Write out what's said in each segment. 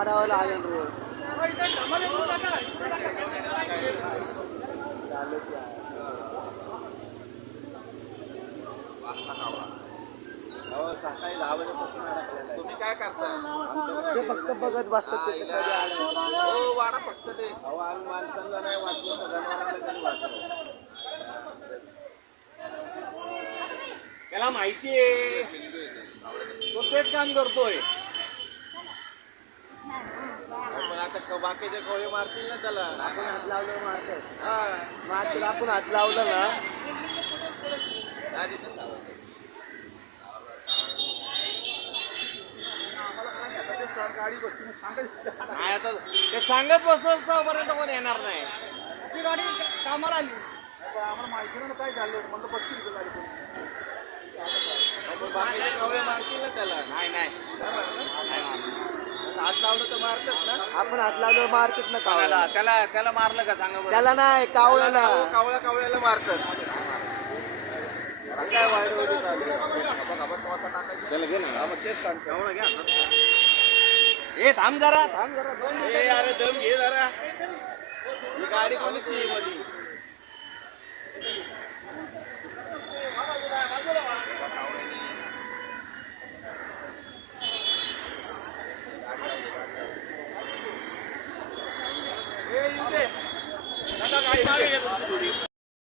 बघावं लागेल. रोज तुम्ही काय करता? ते फक्त बघत बसतात ते कधी आलं. हो वाडा फक्त ते. माणसांना नाही वाचलं जनावरांना तरी वाचलं त्याला माहिती आहे. तो तेच काम करतोय. क- बाकीचे कोळे मारतील ना त्याला. आपण हात लावलं मारतात हा. मारतील आपण हात लावलं ना. नाही आता ते सांगत बसतो पर्यंत कोण येणार नाही. ती गाडी कामाला आली. पण बाकीचे कोळे मारतील ना त्याला. नाही नाही. हात लावलं तर मारतात ना? आपण हात लावलं मारतात ना त्याला कावळ्याला त्याला त्याला मारलं का सांगा बरं? त्याला नाही कावळ्याला. कावळ्या कावळ्याला मारतात. काय वाईट होती? चालू त्याला घे ना. आपण तेच सांगतो. एवढं घ्या. ए थांब जरा. थांब जरा. दोन मिनिटं. ए अरे दम घे जरा. ही गाडी कोणाची आहे मधी?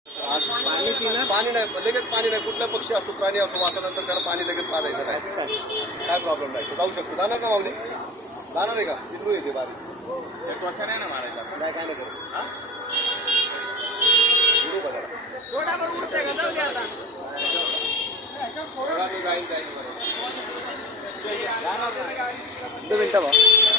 पाणी पाणी नाही लगेच पाणी नाही कुठला पक्षी असो प्राणी असो वाचल्यानंतर त्याला पाणी लगेच पाजायचं नाही काय प्रॉब्लेम नाही तो जाऊ शकतो जाणार का मावले जाणार आहे का बिंदू येते बारी ते नाही काय नाही करत तो दोन मिनिटं भाऊ